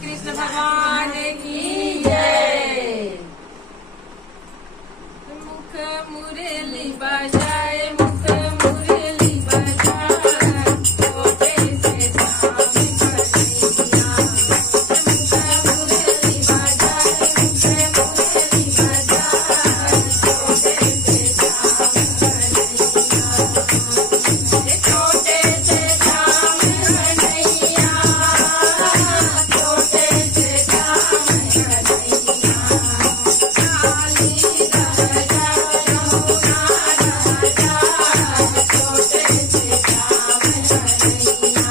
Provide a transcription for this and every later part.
कृष्ण भगवान की जय। मुख मुरली बजाए, मुख मुरली बजाए, छोटे से श्याम कन्हैया। मुख मुरली बजाए, मुख मुरली बजाए, छोटे से श्याम कन्हैया। छोटे से श्याम कन्हैया, छोटे से श्याम कन्हैया। काली राजा यमुना राजा, छोटे से श्याम कन्हैया।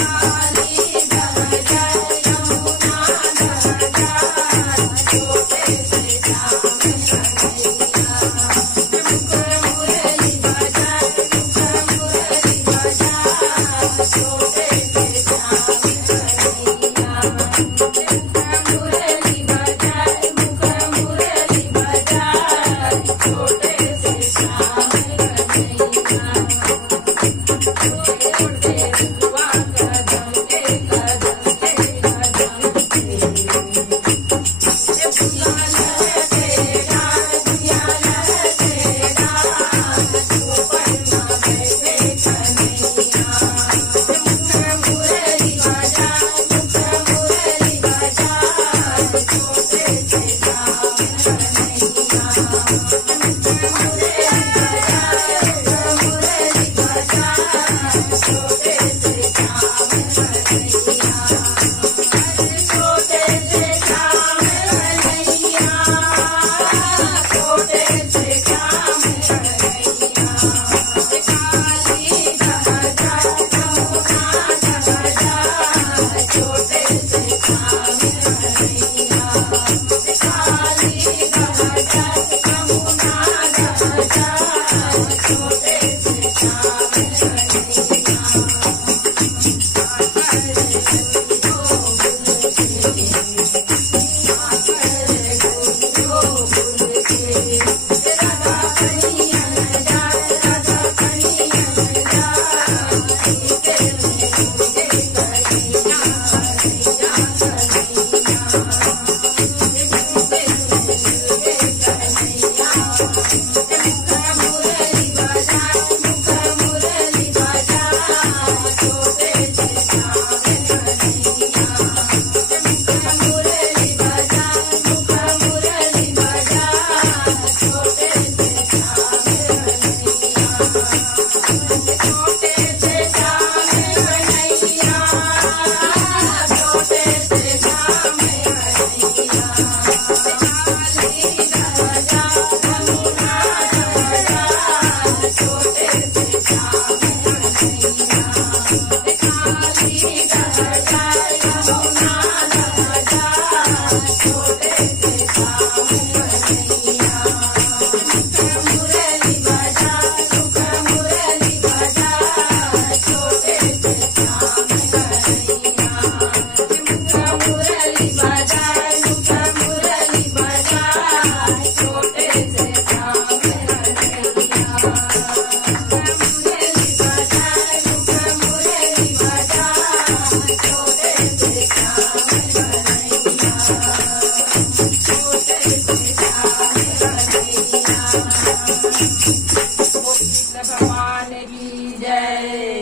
काली राजा यमुना राजा, छोटे से श्याम कन्हैया। मुख मुरली बजाए, मुख मुरली बजाए, छोटे से श्याम कन्हैया। मुख मुरली बजाए, मुख मुरली बजाए, छोटे से श्याम कन्हैया। छोटे रुआ कदम के कदम के कदम के, बुलाना तेरा बुलाना तेरा, ऊपर ना बैठे कन्हैया। मुख मुरली बजाए, मुख मुरली बजाए, छोटे से श्याम कन्हैया। मुख मुरली बजाए, मुख मुरली बजाए, छोटे से श्याम कन्हैया। छोटे से श्याम कन्हैया, छोटे से श्याम कन्हैया। काली राजा यमुना राजा, छोटे से श्याम कन्हैया। काली राजा यमुना राजा, छोटे से श्याम कन्हैया। कृष्ण भगवान की जय।